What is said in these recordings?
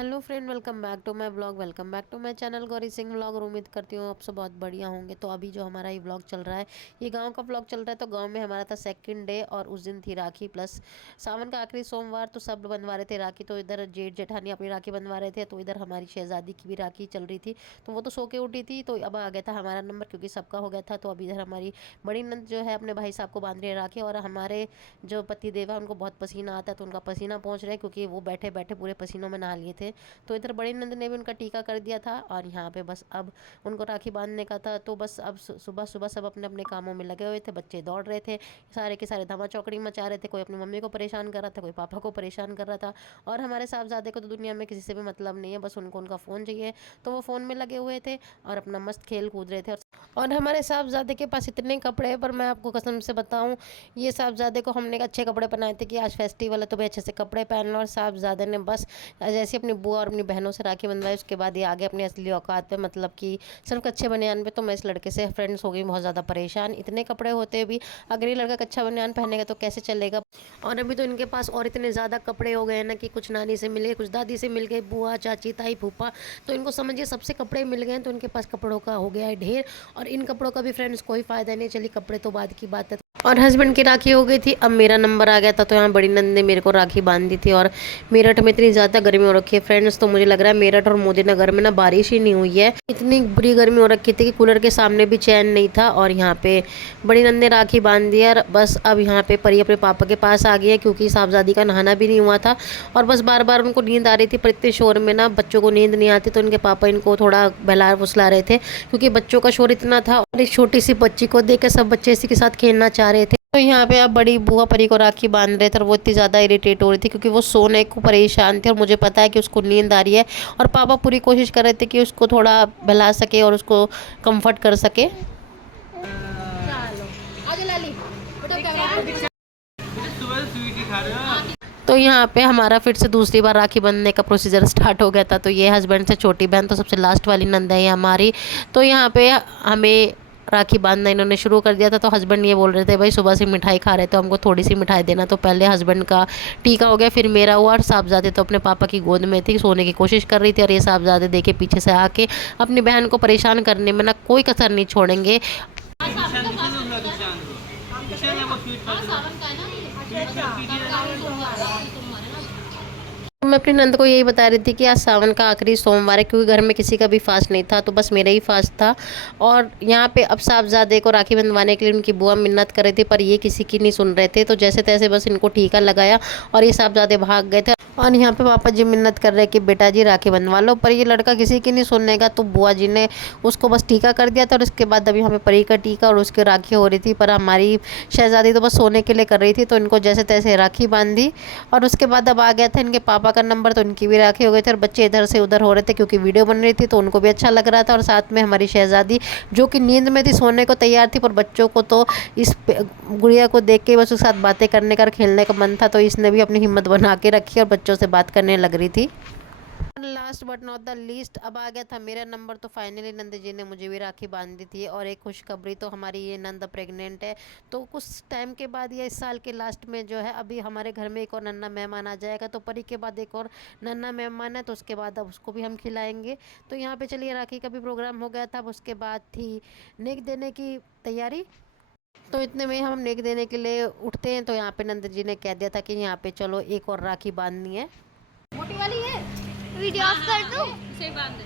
Hello friend, welcome back to my vlog. Welcome back to my channel Gauri Singh vlog. और उम्मीद करती हूँ आप सब बहुत बढ़िया होंगे। तो अभी जो हमारा ये व्लॉग चल रहा है, ये गांव का व्लॉग चल रहा है। तो गांव में हमारा था सेकंड डे और उस दिन थी राखी प्लस सावन का आखिरी सोमवार। तो सब बनवा रहे थे राखी। तो इधर जेठ जेठानी अपनी राखी बनवा रहे थे, तो इधर हमारी शहजादी की भी राखी चल रही थी। तो वो तो सो के उठी थी, तो अब आ गया था हमारा नंबर क्योंकि सबका हो गया था। तो अभी इधर हमारी बड़ी नंद जो है अपने भाई साहब को बांध रही है राखी। और हमारे जो पति देव है उनको बहुत पसीना आता है, तो उनका पसीना पहुँच रहा है क्योंकि वो बैठे बैठे पूरे पसीनों में नहा लिए थे। तो इधर बड़ी नंद ने भी उनका टीका कर दिया था और यहाँ पे बस अब उनको राखी बांधने का था। तो बस अब सुबह सुबह सब अपने अपने कामों में लगे हुए थे। बच्चे दौड़ रहे थे, सारे के सारे धमा चौकड़ी मचा रहे थे। कोई अपनी मम्मी को परेशान कर रहा था, कोई पापा को परेशान कर रहा था। और हमारे साहबजादे को तो दुनिया में किसी से भी मतलब नहीं है, बस उनको उनका फ़ोन चाहिए। तो वो फ़ोन में लगे हुए थे और अपना मस्त खेल कूद रहे थे। और हमारे साहबजादे के पास इतने कपड़े हैं, पर मैं आपको कसम से बताऊं, ये साहबजादे को हमने अच्छे कपड़े पहनाए थे कि आज फेस्टिवल है तो भाई अच्छे से कपड़े पहन लो। और साहबजादे ने बस जैसे अपनी बुआ और अपनी बहनों से राखी बंधवाई, उसके बाद ये आगे अपनी असली औकात पे, मतलब कि सिर्फ कच्चे बनियान पे। तो मैं इस लड़के से फ्रेंड्स हो गई बहुत ज़्यादा परेशान। इतने कपड़े होते भी अगर ये लड़का कच्चा बनियान पहनेगा तो कैसे चलेगा। और अभी तो इनके पास और इतने ज़्यादा कपड़े हो गए हैं ना कि कुछ नानी से मिले, कुछ दादी से मिल गए, बुआ चाची ताई फूफा। तो इनको समझिए सबसे कपड़े मिल गए हैं, तो इनके पास कपड़ों का हो गया है ढेर। और इन कपड़ों का भी फ्रेंड्स कोई फ़ायदा नहीं। चलिए कपड़े तो बाद की बात है। और हस्बैंड की राखी हो गई थी, अब मेरा नंबर आ गया था। तो यहाँ बड़ी नंद ने मेरे को राखी बांध दी थी। और मेरठ में इतनी ज़्यादा गर्मी हो रखी है फ्रेंड्स, तो मुझे लग रहा है मेरठ और मोदी नगर में ना बारिश ही नहीं हुई है। इतनी बुरी गर्मी हो रखी थी कि कूलर के सामने भी चैन नहीं था। और यहाँ पे बड़ी नंद ने राखी बांध दी और बस अब यहाँ पे परी अपने पापा के पास आ गई है क्योंकि साहबजादी का नहाना भी नहीं हुआ था। और बस बार बार उनको नींद आ रही थी, पर इतने शोर में ना बच्चों को नींद नहीं आती। तो उनके पापा इनको थोड़ा बहला फुसला रहे थे क्योंकि बच्चों का शोर इतना था। और एक छोटी सी बच्ची को देख कर सब बच्चे इसी के साथ खेलना चाह रहे थे। तो यहाँ पे अब बड़ी बुआ परी को राखी बांध रहे थे और वो इतनी ज़्यादा इरिटेट हो रही थी क्योंकि वो सोने को परेशान थी और मुझे पता है कि उसको नींद आ रही है। और पापा पूरी कोशिश कर रहे थे कि उसको थोड़ा बहला सके और उसको कंफर्ट कर सके। तो यहाँ पे हमारा फिर से दूसरी बार राखी बंधने का प्रोसीजर स्टार्ट हो गया था। तो ये हस्बैंड से छोटी बहन, तो सबसे लास्ट वाली नंद है ये हमारी। तो यहाँ पे हमें राखी बांधना इन्होंने शुरू कर दिया था। तो हस्बैंड ये बोल रहे थे भाई सुबह से मिठाई खा रहे, तो हमको थोड़ी सी मिठाई देना। तो पहले हस्बैंड का टीका हो गया, फिर मेरा हुआ। और साहबजादे तो अपने पापा की गोद में थी, सोने की कोशिश कर रही थी। और ये साहबजादे देखे पीछे से आके अपनी बहन को परेशान करने में ना कोई कसर नहीं छोड़ेंगे। मैं अपनी नंद को यही बता रही थी कि आज सावन का आखिरी सोमवार है क्योंकि घर में किसी का भी फास्ट नहीं था, तो बस मेरा ही फास्ट था। और यहाँ पे अब साहबजादे को राखी बंधवाने के लिए उनकी बुआ मिन्नत कर रही थी, पर ये किसी की नहीं सुन रहे थे। तो जैसे तैसे बस इनको टीका लगाया और ये साहबजादे भाग गए थे। और यहाँ पे पापा जी मिन्नत कर रहे कि बेटा जी राखी बंधवा लो, पर ये लड़का किसी की नहीं सुनने का। तो बुआ जी ने उसको बस टीका कर दिया था। और उसके बाद अभी हमें परी का टीका और उसकी राखी हो रही थी, पर हमारी शहजादी तो बस सोने के लिए कर रही थी। तो इनको जैसे तैसे राखी बांधी। और उसके बाद अब आ गया था इनके पापा का नंबर, तो उनकी भी राखी हो गई थी। और बच्चे इधर से उधर हो रहे थे क्योंकि वीडियो बन रही थी, तो उनको भी अच्छा लग रहा था। और साथ में हमारी शहजादी जो कि नींद में थी, सोने को तैयार थी, पर बच्चों को तो इस गुड़िया को देख के बस उसके साथ बातें करने का और खेलने का मन था। तो इसने भी अपनी हिम्मत बना के रखी और बच्चों से बात करने लग रही थी। Last but not the least अब आ गया था मेरा नंबर। तो फाइनली नंद जी ने मुझे भी राखी बांध दी थी। और एक खुशखबरी, तो हमारी ये नंद प्रेग्नेंट है। तो कुछ टाइम के बाद या इस साल के लास्ट में जो है अभी हमारे घर में एक और नन्ना मेहमान आ जाएगा। तो परी के बाद एक और नन्ना मेहमान है, तो उसके बाद अब उसको भी हम खिलाएंगे। तो यहाँ पे चलिए राखी का भी प्रोग्राम हो गया था। अब उसके बाद थी नेक देने की तैयारी। तो इतने में हम नेक देने के लिए उठते हैं, तो यहाँ पे नंद जी ने कह दिया था कि यहाँ पे चलो एक और राखी बांधनी है। मोटी वाली है, वीडियो ऑफ कर दूं? इसे बांध दे,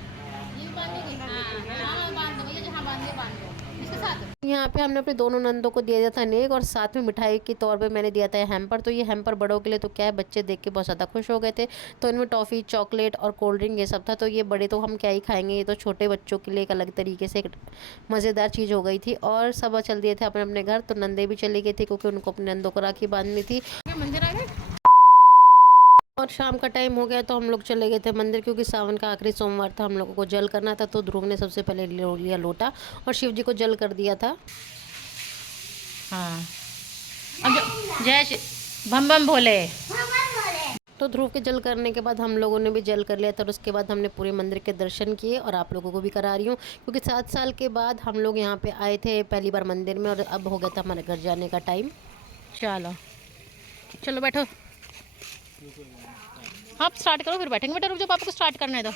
ये बांधेगी। हाँ बांध दो भैया, जहाँ बांधे बांध दो इसके साथ। यहाँ पे हमने अपने दोनों नंदों को दिया था नेक, और साथ में मिठाई के तौर पे मैंने दिया था हैम्पर। तो ये हैम्पर बड़ों के लिए तो क्या है, बच्चे देख के बहुत ज़्यादा खुश हो गए थे। तो इनमें टॉफ़ी चॉकलेट और कोल्ड ड्रिंक ये सब था। तो ये बड़े तो हम क्या ही खाएंगे, ये तो छोटे बच्चों के लिए एक अलग तरीके से एक मज़ेदार चीज़ हो गई थी। और सब चल दिए थे अपने अपने घर। तो नंदे भी चली गई थी क्योंकि उनको अपने नंदों को राखी बांधनी थी। मंदिर आ गए और शाम का टाइम हो गया, तो हम लोग चले गए थे मंदिर क्योंकि सावन का आखिरी सोमवार था, हम लोगों को जल करना था। तो ध्रुव ने सबसे पहले लिया लोटा और शिव जी को जल कर दिया था। हाँ, अब जय बम बम भोले। तो ध्रुव के जल करने के बाद हम लोगों ने भी जल कर लिया था। और उसके बाद हमने पूरे मंदिर के दर्शन किए, और आप लोगों को भी करा रही हूँ क्योंकि 7 साल के बाद हम लोग यहाँ पे आए थे पहली बार मंदिर में। और अब हो गया था हमारे घर जाने का टाइम। चलो चलो बैठो। हाँ स्टार्ट करो फिर बैठेंगे। बेटा रुक जाओ, पापा को स्टार्ट करना है तो।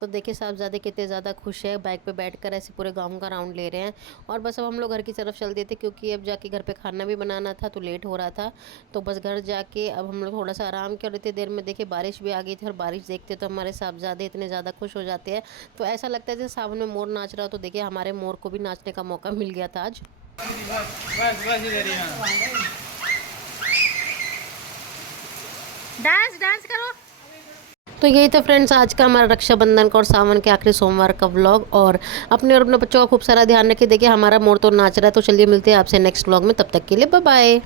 तो देखिए साहबज़ादे कितने ज़्यादा खुश है, बाइक पे बैठकर ऐसे पूरे गाँव का राउंड ले रहे हैं। और बस अब हम लोग घर की तरफ चल देते क्योंकि अब जाके घर पे खाना भी बनाना था तो लेट हो रहा था। तो बस घर जाके अब हम लोग थोड़ा सा आराम कर रहे थे। देर में देखिए बारिश भी आ गई थी और बारिश देखते तो हमारे साहबज़ादे इतने ज़्यादा खुश हो जाते हैं। तो ऐसा लगता है जैसे सावन में मोर नाच रहा हो। तो देखिए हमारे मोर को भी नाचने का मौका मिल गया था आज। बस इधर ही। हाँ डांस डांस करो। तो यही था फ्रेंड्स आज का हमारा रक्षाबंधन का और सावन के आखिरी सोमवार का व्लॉग। और अपने और अपने बच्चों का खूब सारा ध्यान रखिए। देखिए हमारा मोर तो नाच रहा है। तो चलिए मिलते हैं आपसे नेक्स्ट व्लॉग में, तब तक के लिए बाय बाय।